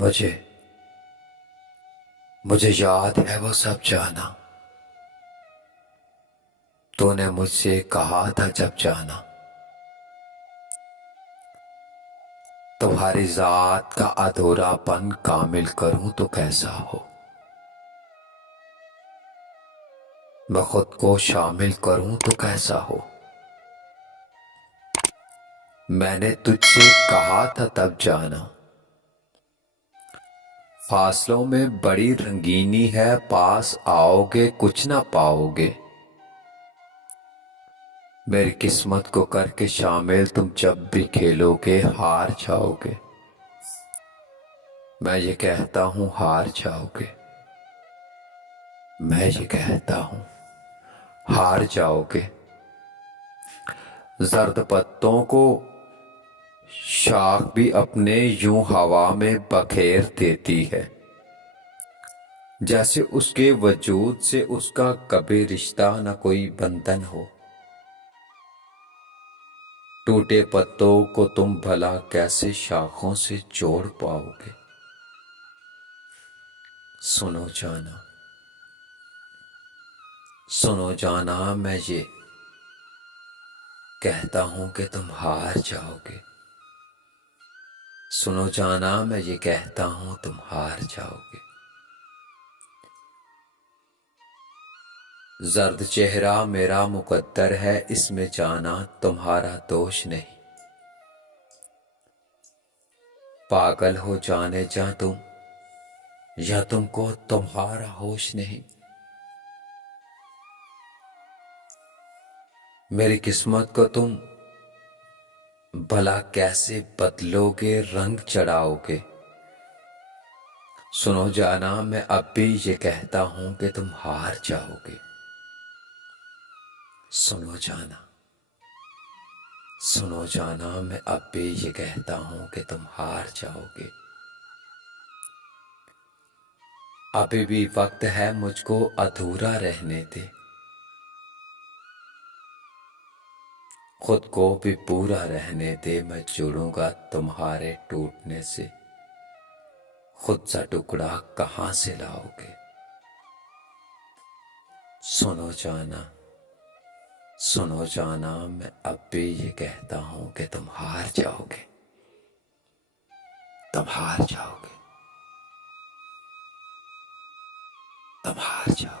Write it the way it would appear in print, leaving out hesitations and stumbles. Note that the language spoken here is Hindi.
मुझे मुझे याद है वो सब जाना। तूने मुझसे कहा था जब जाना, तुम्हारी जात का अधूरापन कामिल करूं तो कैसा हो, मैं खुद को शामिल करूं तो कैसा हो। मैंने तुझसे कहा था तब जाना, फासलों में बड़ी रंगीनी है, पास आओगे कुछ ना पाओगे। मेरी किस्मत को करके शामिल तुम जब भी खेलोगे हार जाओगे। मैं ये कहता हूँ हार जाओगे, मैं ये कहता हूँ हार जाओगे। जर्द पत्तों को शाख भी अपने यूं हवा में बखेर देती है, जैसे उसके वजूद से उसका कभी रिश्ता न कोई बंधन हो। टूटे पत्तों को तुम भला कैसे शाखों से जोड़ पाओगे। सुनो जाना, सुनो जाना, मैं ये कहता हूं कि तुम हार जाओगे। सुनो जाना, मैं ये कहता हूं तुम हार जाओगे। जर्द चेहरा मेरा मुकद्दर है, इसमें जाना तुम्हारा दोष नहीं। पागल हो जाने जा तुम, या तुमको तुम्हारा होश नहीं। मेरी किस्मत को तुम भला कैसे बदलोगे, रंग चढ़ाओगे। सुनो जाना, मैं अब भी ये कहता हूं कि तुम हार जाओगे। सुनो जाना, सुनो जाना, मैं अब भी ये कहता हूं कि तुम हार जाओगे। अभी भी वक्त है, मुझको अधूरा रहने दे, खुद को भी पूरा रहने दे। मैं जुड़ूंगा तुम्हारे टूटने से, खुद सा टुकड़ा कहां से लाओगे। सुनो जाना, सुनो जाना, मैं अब भी ये कहता हूं कि तुम हार जाओगे, तुम हार जाओगे, तुम हार जाओगे।